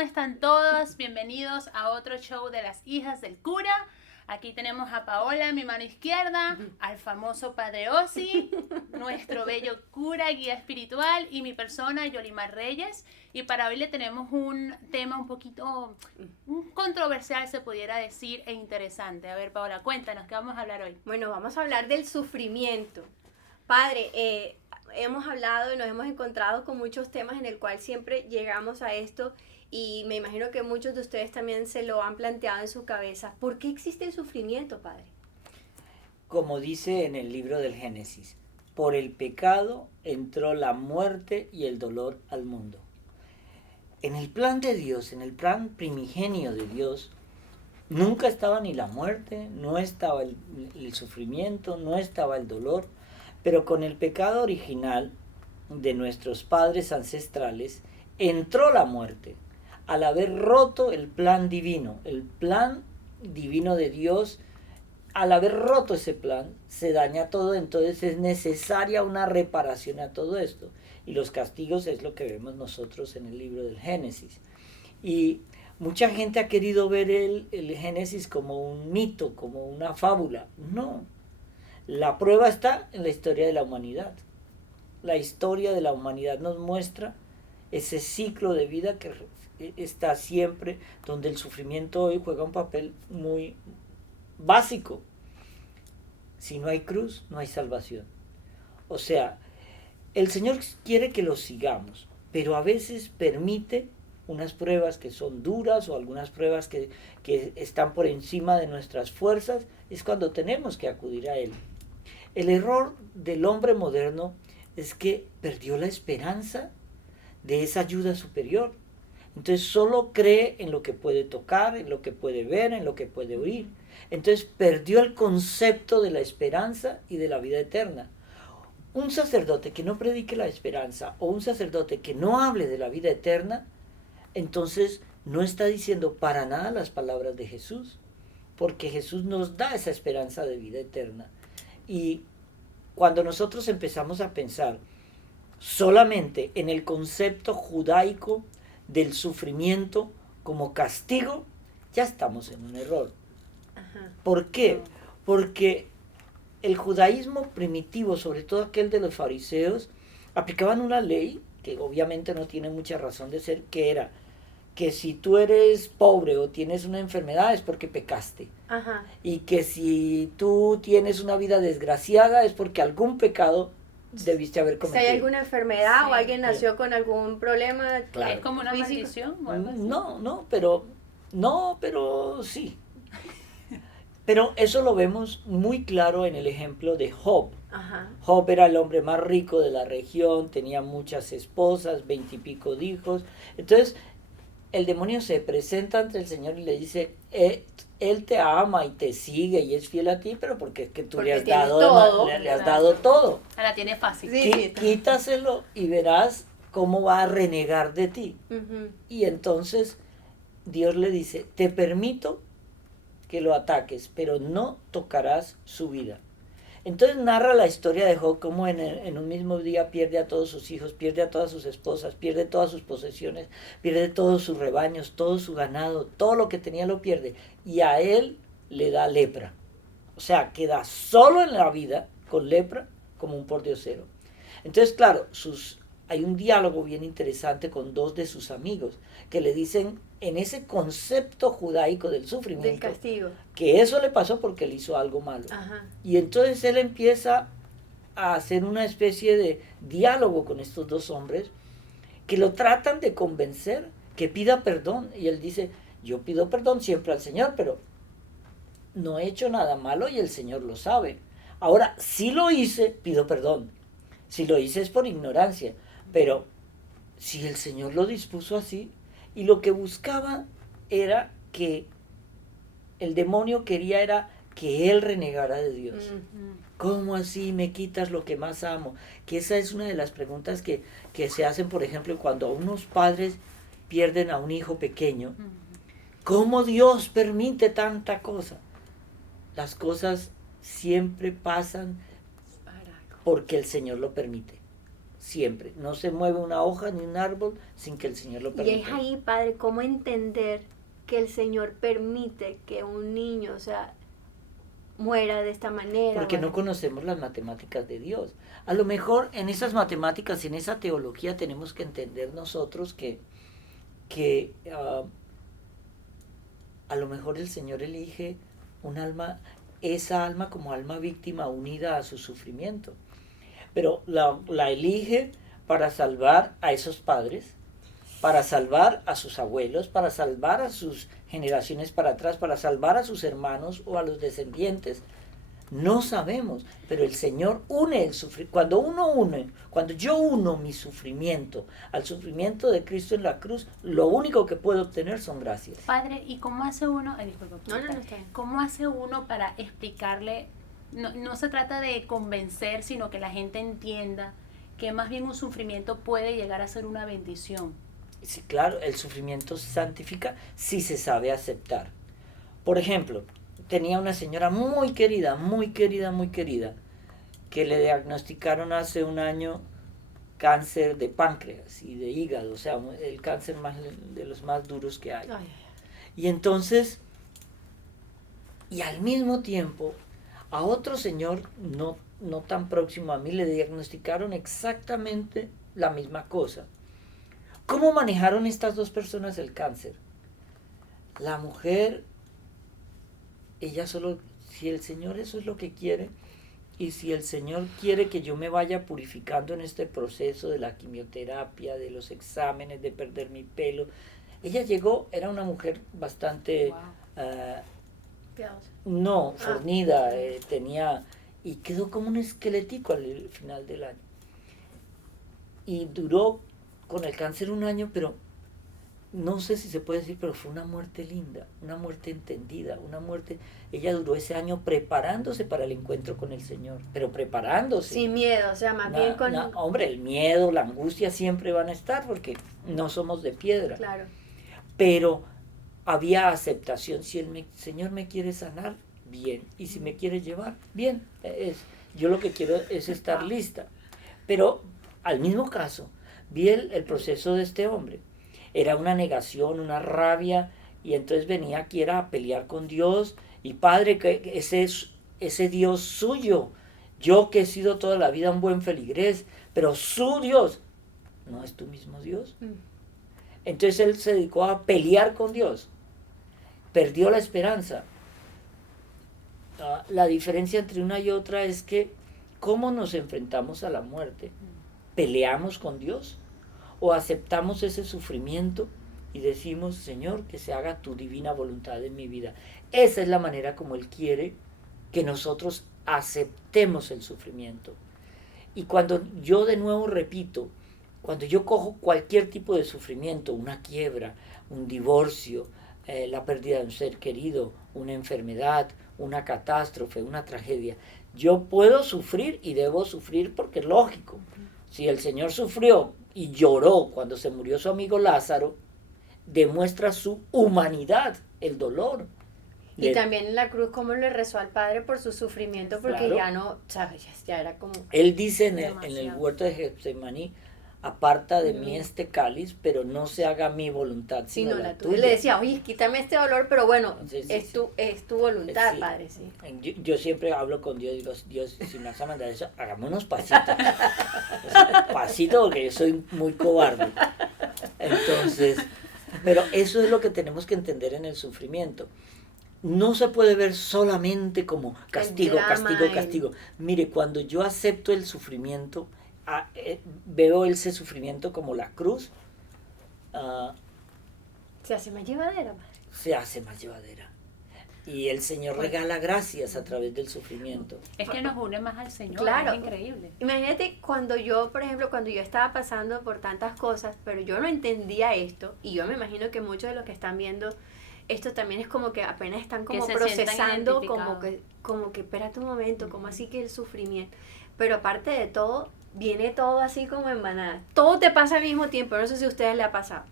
¿cómo están todos? Bienvenidos a otro show de las hijas del cura. Aquí tenemos a Paola, mi mano izquierda, al famoso Padre Osi, nuestro bello cura, guía espiritual, y mi persona, Yolimar Reyes. Y para hoy le tenemos un tema un poquito controversial, se pudiera decir, e interesante. A ver, Paola, cuéntanos, ¿qué vamos a hablar hoy? Bueno, vamos a hablar del sufrimiento. Padre, hemos hablado y nos hemos encontrado con muchos temas en el cual siempre llegamos a esto y me imagino que muchos de ustedes también se lo han planteado en su cabeza. ¿Por qué existe el sufrimiento, Padre? Como dice en el libro del Génesis, por el pecado entró la muerte y el dolor al mundo. En el plan de Dios, en el plan primigenio de Dios, nunca estaba ni la muerte, no estaba el sufrimiento, no estaba el dolor, pero con el pecado original de nuestros padres ancestrales entró la muerte. Al haber roto el plan divino de Dios, al haber roto ese plan, se daña todo, entonces es necesaria una reparación a todo esto. Y los castigos es lo que vemos nosotros en el libro del Génesis. Y mucha gente ha querido ver el Génesis como un mito, como una fábula. No, la prueba está en la historia de la humanidad. La historia de la humanidad nos muestra ese ciclo de vida que está siempre, donde el sufrimiento hoy juega un papel muy básico. Si no hay cruz, no hay salvación. O sea, el Señor quiere que lo sigamos, pero a veces permite unas pruebas que son duras o algunas pruebas que están por encima de nuestras fuerzas, es cuando tenemos que acudir a Él. El error del hombre moderno es que perdió la esperanza de esa ayuda superior. Entonces solo cree en lo que puede tocar, en lo que puede ver, en lo que puede oír. Entonces perdió el concepto de la esperanza y de la vida eterna. Un sacerdote que no predique la esperanza o un sacerdote que no hable de la vida eterna, entonces no está diciendo para nada las palabras de Jesús, porque Jesús nos da esa esperanza de vida eterna. Y cuando nosotros empezamos a pensar solamente en el concepto judaico del sufrimiento como castigo, ya estamos en un error. Ajá. ¿Por qué? Porque el judaísmo primitivo, sobre todo aquel de los fariseos, aplicaban una ley que obviamente no tiene mucha razón de ser, que era que si tú eres pobre o tienes una enfermedad es porque pecaste. Ajá. Y que si tú tienes una vida desgraciada es porque algún pecado debiste haber Si cometido. hay alguna enfermedad Sí. o alguien nació con algún problema, Claro. ¿Es como una físico. maldición o algo así? No, pero sí. Pero eso lo vemos muy claro en el ejemplo de Job. Ajá. Job era el hombre más rico de la región, tenía muchas esposas, 20 y pico de hijos. Entonces, el demonio se presenta ante el Señor y le dice, él te ama y te sigue y es fiel a ti, pero porque es que tú Porque le has tienes dado todo. le has dado todo. La tiene fácil. Sí. Quítaselo y verás cómo va a renegar de ti. Uh-huh. Y entonces Dios le dice, te permito que lo ataques, pero no tocarás su vida. Entonces narra la historia de Job, cómo en un mismo día pierde a todos sus hijos, pierde a todas sus esposas, pierde todas sus posesiones, pierde todos sus rebaños, todo su ganado, todo lo que tenía lo pierde. Y a él le da lepra. O sea, queda solo en la vida con lepra como un pordiosero. Entonces, claro, hay un diálogo bien interesante con dos de sus amigos que le dicen en ese concepto judaico del sufrimiento, Del castigo. que eso le pasó porque él hizo algo malo. Ajá. Y entonces él empieza a hacer una especie de diálogo con estos dos hombres que lo tratan de convencer que pida perdón. Y él dice, yo pido perdón siempre al Señor, pero no he hecho nada malo y el Señor lo sabe. Ahora, si lo hice, pido perdón. Si lo hice es por ignorancia, pero si el Señor lo dispuso así, y lo que buscaba era que el demonio quería era que él renegara de Dios. ¿Cómo así me quitas lo que más amo? Que esa es una de las preguntas que se hacen, por ejemplo, cuando unos padres pierden a un hijo pequeño. ¿Cómo Dios permite tanta cosa? Las cosas siempre pasan porque el Señor lo permite. siempre. No se mueve una hoja ni un árbol sin que el Señor lo Y permita. es ahí, Padre, cómo entender que el Señor permite que un niño, o sea, muera de esta manera. Porque bueno. no conocemos las matemáticas de Dios. A lo mejor en esas matemáticas, en esa teología, tenemos que entender nosotros que a lo mejor el Señor elige un alma, esa alma como alma víctima unida a su sufrimiento. Pero la elige para salvar a esos padres, para salvar a sus abuelos, para salvar a sus generaciones para atrás, para salvar a sus hermanos o a los descendientes. No sabemos, pero el Señor une el sufrimiento. Cuando yo uno mi sufrimiento al sufrimiento de Cristo en la cruz, lo único que puedo obtener son gracias. Padre, ¿y cómo hace uno? Disculpa, No, está bien. ¿Cómo hace uno para explicarle? No se trata de convencer, sino que la gente entienda que más bien un sufrimiento puede llegar a ser una bendición. Sí, claro, el sufrimiento santifica si se sabe aceptar. Por ejemplo, tenía una señora muy querida, que le diagnosticaron hace un año cáncer de páncreas y de hígado, o sea, el cáncer de los más duros que hay. Ay, Y entonces, y al mismo tiempo, a otro señor, no tan próximo a mí, le diagnosticaron exactamente la misma cosa. ¿Cómo manejaron estas dos personas el cáncer? La mujer, ella solo, si el Señor eso es lo que quiere, y si el Señor quiere que yo me vaya purificando en este proceso de la quimioterapia, de los exámenes, de perder mi pelo. Ella llegó, era una mujer bastante, fornida, tenía, y quedó como un esquelético al final del año. Y duró con el cáncer un año, pero no sé si se puede decir, pero fue una muerte linda, una muerte entendida, una muerte. Ella duró ese año preparándose para el encuentro con el Señor, pero preparándose. sin miedo, o sea, más bien con... Hombre, el miedo, la angustia siempre van a estar porque no somos de piedra. Claro. Pero había aceptación. Si el Señor me quiere sanar, bien. Y si me quiere llevar, bien. Yo lo que quiero es estar lista. Pero al mismo caso, vi el proceso de este hombre. Era una negación, una rabia, y entonces venía aquí era a pelear con Dios, y Padre, que ese Dios suyo, yo que he sido toda la vida un buen feligrés, pero su Dios, ¿no es tu mismo Dios? Entonces él se dedicó a pelear con Dios, perdió la esperanza. La diferencia entre una y otra es que cómo nos enfrentamos a la muerte. ¿Peleamos con Dios? ¿O aceptamos ese sufrimiento y decimos, Señor, que se haga tu divina voluntad en mi vida? Esa es la manera como Él quiere que nosotros aceptemos el sufrimiento. Y cuando yo de nuevo repito, cuando yo cojo cualquier tipo de sufrimiento, una quiebra, un divorcio, la pérdida de un ser querido, una enfermedad, una catástrofe, una tragedia, yo puedo sufrir y debo sufrir porque es lógico. Si el Señor sufrió y lloró cuando se murió su amigo Lázaro, demuestra su humanidad, el dolor. Y también en la cruz, cómo le rezó al Padre por su sufrimiento, porque claro. ya no, ¿sabes? Ya era como... Él dice en el huerto de Getsemaní, aparta de mí este cáliz, pero no se haga mi voluntad, sino la tuya. Él le decía, oye, quítame este dolor, pero bueno, Sí, es tu voluntad, sí. Padre, sí. Yo siempre hablo con Dios, digo, Dios, si me vas a mandar eso, hagámonos pasitos. Pasito, porque yo soy muy cobarde. Entonces, pero eso es lo que tenemos que entender en el sufrimiento. No se puede ver solamente como castigo, castigo. Mire, cuando yo acepto el sufrimiento, veo ese sufrimiento como la cruz, Se hace más llevadera, Padre. se hace más llevadera. Y el Señor regala gracias a través del sufrimiento. Es que nos une más al Señor, Claro. es increíble. Imagínate cuando yo, por ejemplo, cuando yo estaba pasando por tantas cosas, pero yo no entendía esto, y yo me imagino que muchos de los que están viendo esto también es como que apenas están como Que se sientan procesando, identificados. como que espérate un momento, como así que el sufrimiento. Pero aparte de todo, viene todo así como en manada. Todo te pasa al mismo tiempo, no sé si a ustedes les ha pasado.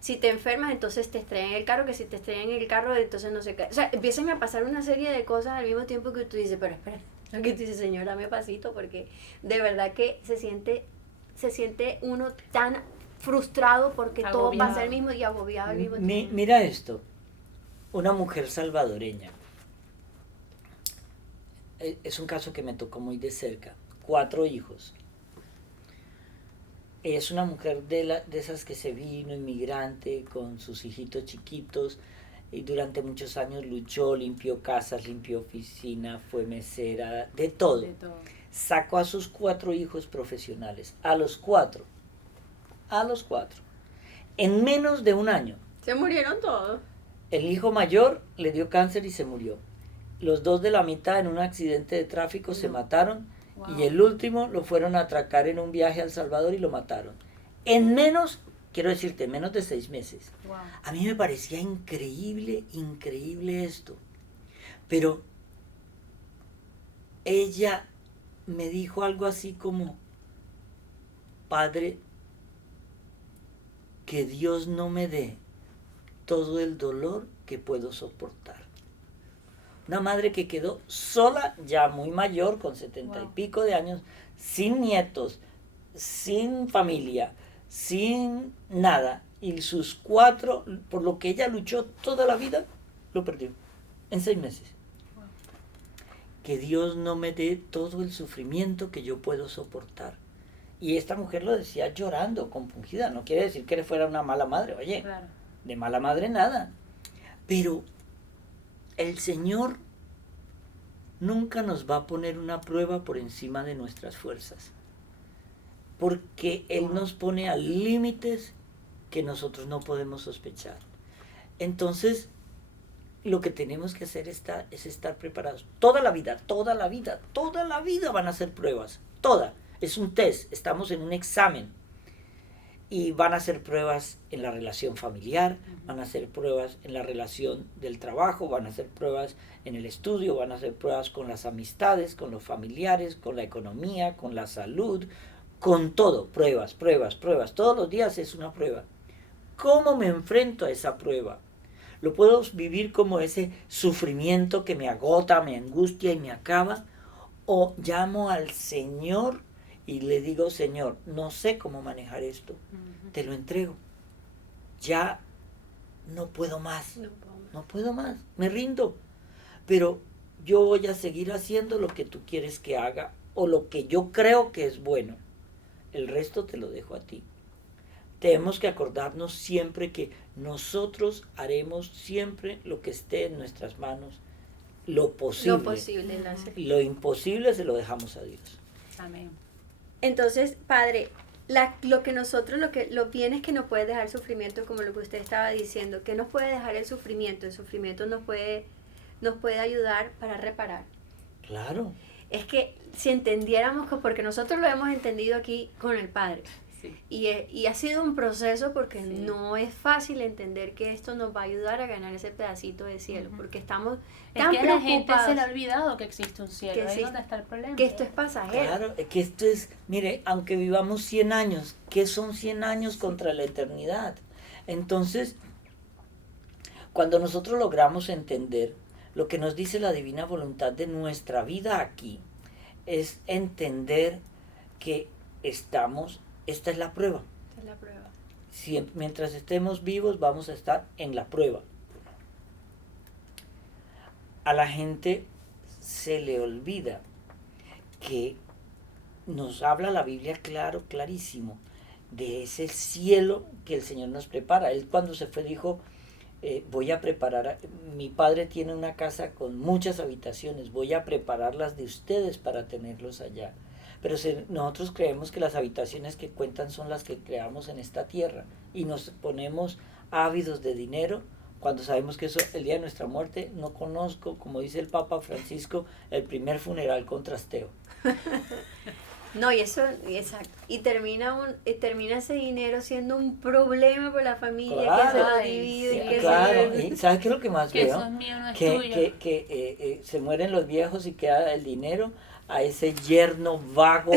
Si te enfermas, entonces te estrellan en el carro, que si te estrellan en el carro, entonces no sé qué. O sea, empiezan a pasar una serie de cosas al mismo tiempo que tú dices, pero espera, Lo que tú dices, Señor, dame pasito, porque de verdad que se siente uno tan frustrado porque todo Agobiado. pasa al mismo y agobiado al mismo tiempo. Mira esto, una mujer salvadoreña. Es un caso que me tocó muy de cerca. 4 hijos. Es una mujer de esas que se vino, inmigrante, con sus hijitos chiquitos, y durante muchos años luchó, limpió casas, limpió oficina, fue mesera, de todo. De todo. Sacó a sus 4 hijos profesionales, a los 4, en menos de un año. Se murieron todos. El hijo mayor le dio cáncer y se murió. Los 2 de la mitad en un accidente de tráfico se mataron. Wow. Y el último lo fueron a atracar en un viaje a El Salvador y lo mataron. En menos, quiero decirte, menos de 6 meses. Wow. A mí me parecía increíble esto. Pero ella me dijo algo así como, Padre, que Dios no me dé todo el dolor que puedo soportar. Una madre que quedó sola, ya muy mayor, con 70 y pico de años, sin nietos, sin familia, sin nada. Y sus 4, por lo que ella luchó toda la vida, lo perdió en 6 meses. Wow. Que Dios no me dé todo el sufrimiento que yo puedo soportar. Y esta mujer lo decía llorando, compungida. No quiere decir que le fuera una mala madre. Oye, Claro. de mala madre nada. Pero el Señor nunca nos va a poner una prueba por encima de nuestras fuerzas. Porque Él nos pone a límites que nosotros no podemos sospechar. Entonces, lo que tenemos que hacer es estar preparados. Toda la vida van a ser pruebas. Toda. Es un test. Estamos en un examen. Y van a ser pruebas en la relación familiar, van a ser pruebas en la relación del trabajo, van a ser pruebas en el estudio, van a ser pruebas con las amistades, con los familiares, con la economía, con la salud, con todo. Pruebas. Todos los días es una prueba. ¿Cómo me enfrento a esa prueba? ¿Lo puedo vivir como ese sufrimiento que me agota, me angustia y me acaba? ¿O llamo al Señor y le digo, Señor, no sé cómo manejar esto, te lo entrego, ya no puedo más, me rindo, pero yo voy a seguir haciendo lo que tú quieres que haga o lo que yo creo que es bueno, el resto te lo dejo a ti. Tenemos que acordarnos siempre que nosotros haremos siempre lo que esté en nuestras manos, lo posible, lo imposible se lo dejamos a Dios. Amén. Entonces, Padre, los bienes que nos puede dejar el sufrimiento, como lo que usted estaba diciendo, ¿qué nos puede dejar el sufrimiento? El sufrimiento nos puede ayudar para reparar. Claro. Es que si entendiéramos que, porque nosotros lo hemos entendido aquí con el Padre, Sí. y ha sido un proceso porque Sí. no es fácil entender que esto nos va a ayudar a ganar ese pedacito de cielo, porque estamos Es tan que a la gente preocupados se le ha olvidado que existe un cielo. Que Ahí es existe- donde está el problema. que esto es pasajero. Claro, que esto es, mire, aunque vivamos 100 años, ¿qué son 100 años contra la eternidad? Entonces, cuando nosotros logramos entender lo que nos dice la divina voluntad de nuestra vida aquí, es entender que esta es la prueba. Esta es la prueba. Mientras estemos vivos vamos a estar en la prueba. A la gente se le olvida que nos habla la Biblia clarísimo, de ese cielo que el Señor nos prepara. Él cuando se fue dijo, voy a preparar, mi Padre tiene una casa con muchas habitaciones, voy a prepararlas de ustedes para tenerlos allá. Pero nosotros creemos que las habitaciones que cuentan son las que creamos en esta tierra y nos ponemos ávidos de dinero cuando sabemos que eso, el día de nuestra muerte, no conozco, como dice el Papa Francisco, el primer funeral con trasteo. No, y eso, exacto. Y termina ese dinero siendo un problema para la familia, Claro, que se lo ay, divide, sí, que Claro, se... ¿y sabes qué es lo que más Que veo? eso es mío, no es que, tuyo. que se mueren los viejos y queda el dinero a ese yerno vago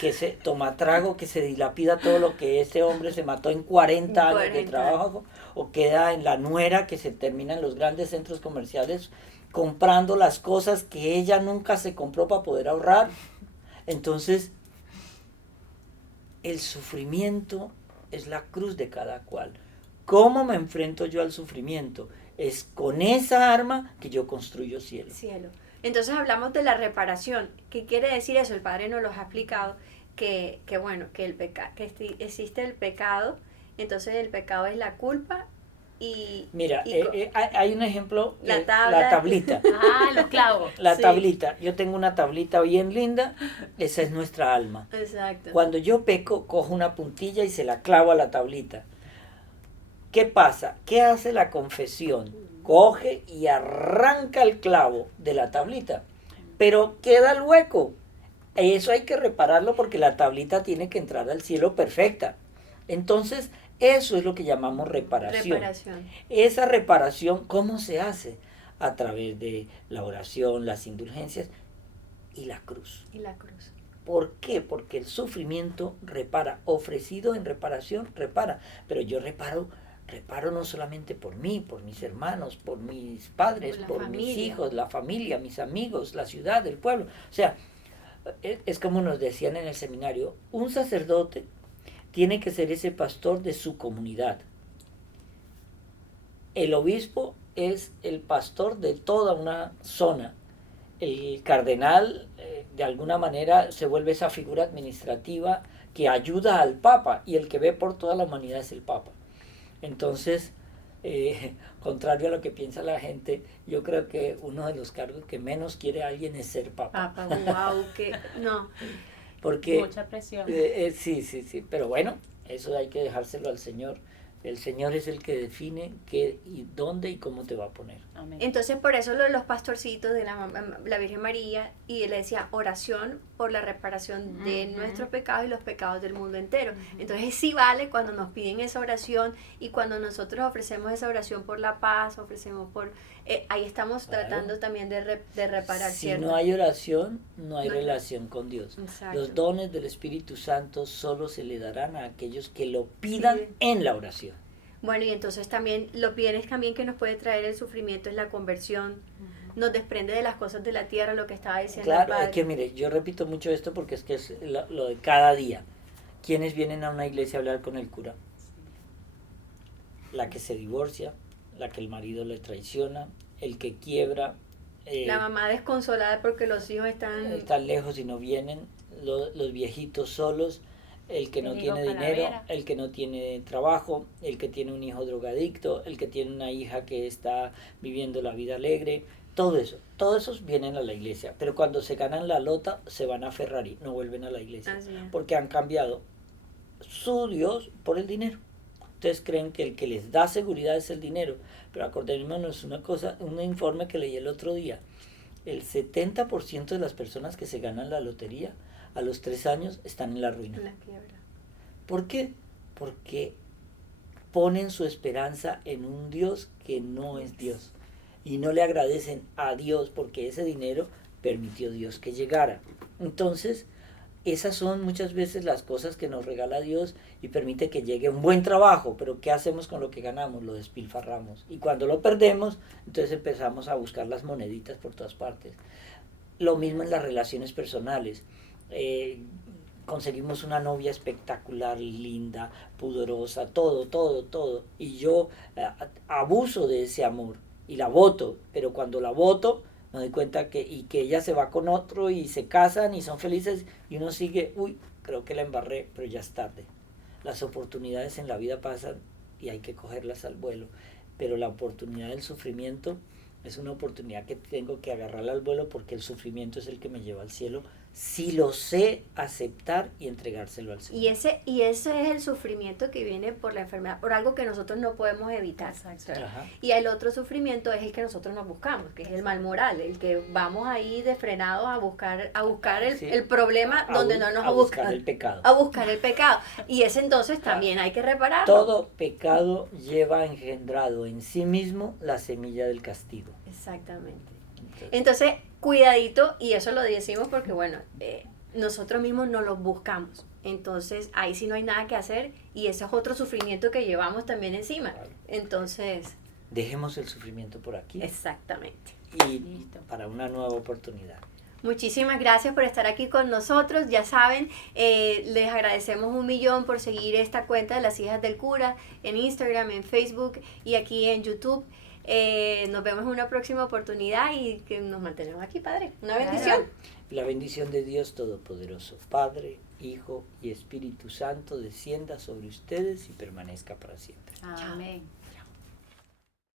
que se toma trago, que se dilapida todo lo que ese hombre se mató en 40 años de 40 trabajo, o queda en la nuera, que se termina en los grandes centros comerciales comprando las cosas que ella nunca se compró para poder ahorrar. Entonces, el sufrimiento es la cruz de cada cual. ¿Cómo me enfrento yo al sufrimiento? Es con esa arma que yo construyo cielo. Cielo. Entonces hablamos de la reparación. ¿Qué quiere decir eso? El Padre nos lo ha explicado, que bueno, que existe el pecado, entonces el pecado es la culpa y... Mira, hay un ejemplo, la tablita. Los clavos. La Sí. tablita. Yo tengo una tablita bien linda, esa es nuestra alma. Exacto. Cuando yo peco, cojo una puntilla y se la clavo a la tablita. ¿Qué pasa? ¿Qué hace la confesión? Coge y arranca el clavo de la tablita, pero queda el hueco. Eso hay que repararlo porque la tablita tiene que entrar al cielo perfecta. Entonces, eso es lo que llamamos reparación. Esa reparación, ¿cómo se hace? A través de la oración, las indulgencias y la cruz. Y la cruz. ¿Por qué? Porque el sufrimiento repara, ofrecido en reparación, repara. Pero yo reparo no solamente por mí, por mis hermanos, por mis padres, por mis hijos, la familia, mis amigos, la ciudad, el pueblo. O sea, es como nos decían en el seminario, un sacerdote tiene que ser ese pastor de su comunidad. El obispo es el pastor de toda una zona. El cardenal, de alguna manera, se vuelve esa figura administrativa que ayuda al Papa, y el que ve por toda la humanidad es el Papa. Entonces, contrario a lo que piensa la gente, yo creo que uno de los cargos que menos quiere alguien es ser Papa. Wow, que no. Porque, mucha presión. Sí, pero bueno, eso hay que dejárselo al Señor. El Señor es el que define qué y dónde y cómo te va a poner. Amén. Entonces, por eso lo de los pastorcitos de la Virgen María, y él decía oración por la reparación de nuestros pecados y los pecados del mundo entero. Entonces, sí vale cuando nos piden esa oración, y cuando nosotros ofrecemos esa oración por la paz, ofrecemos por... ahí estamos tratando también de reparar, Si ¿cierto? no hay oración, no hay relación con Dios. Exacto. Los dones del Espíritu Santo solo se le darán a aquellos que lo pidan en la oración. Bueno, y entonces también los bienes también que nos puede traer el sufrimiento es la conversión. Nos desprende de las cosas de la tierra, lo que estaba diciendo el Claro, Padre. es que mire, yo repito mucho esto porque es que es lo de cada día. ¿Quiénes vienen a una iglesia a hablar con el cura? La que se divorcia, la que el marido le traiciona, el que quiebra. La mamá desconsolada porque los hijos están lejos y no vienen, los viejitos solos, el que no El tiene hijo dinero, calavera. el que no tiene trabajo, el que tiene un hijo drogadicto, el que tiene una hija que está viviendo la vida alegre, todo eso, todos esos vienen a la iglesia, pero cuando se ganan la lota se van a Ferrari, no vuelven a la iglesia, Así es. porque han cambiado su Dios por el dinero. Ustedes creen que el que les da seguridad es el dinero, pero acordémonos una cosa, un informe que leí el otro día, el 70% de las personas que se ganan la lotería a los 3 años están en la ruina. La quiebra. ¿Por qué? Porque ponen su esperanza en un Dios que no es Dios y no le agradecen a Dios porque ese dinero permitió Dios que llegara. Entonces, esas son muchas veces las cosas que nos regala Dios y permite que llegue un buen trabajo, pero ¿qué hacemos con lo que ganamos? Lo despilfarramos. Y cuando lo perdemos, entonces empezamos a buscar las moneditas por todas partes. Lo mismo en las relaciones personales. Conseguimos una novia espectacular, linda, pudorosa, todo. Y yo abuso de ese amor y la voto, pero cuando la voto me doy cuenta que ella se va con otro y se casan y son felices y uno sigue, creo que la embarré, pero ya es tarde. Las oportunidades en la vida pasan y hay que cogerlas al vuelo, pero la oportunidad del sufrimiento es una oportunidad que tengo que agarrarla al vuelo porque el sufrimiento es el que me lleva al cielo si lo sé aceptar y entregárselo al Señor. Y ese es el sufrimiento que viene por la enfermedad, por algo que nosotros no podemos evitar. Ajá. Y el otro sufrimiento es el que nosotros nos buscamos, que es el mal moral, el que vamos ahí de frenados a buscar el problema donde no nos a buscar el pecado. A buscar el pecado. Y ese entonces también hay que repararlo. Todo pecado lleva engendrado en sí mismo la semilla del castigo. Exactamente. Entonces, cuidadito, y eso lo decimos porque, bueno, nosotros mismos no los buscamos. Entonces, ahí sí no hay nada que hacer y ese es otro sufrimiento que llevamos también encima. Claro. Entonces... dejemos el sufrimiento por aquí Exactamente. y Listo. para una nueva oportunidad. Muchísimas gracias por estar aquí con nosotros. Ya saben, les agradecemos 1.000.000 por seguir esta cuenta de las hijas del cura en Instagram, en Facebook y aquí en YouTube. Nos vemos en una próxima oportunidad y que nos mantenemos aquí, Padre. Una bendición. La bendición de Dios Todopoderoso, Padre, Hijo y Espíritu Santo, descienda sobre ustedes y permanezca para siempre. Amén.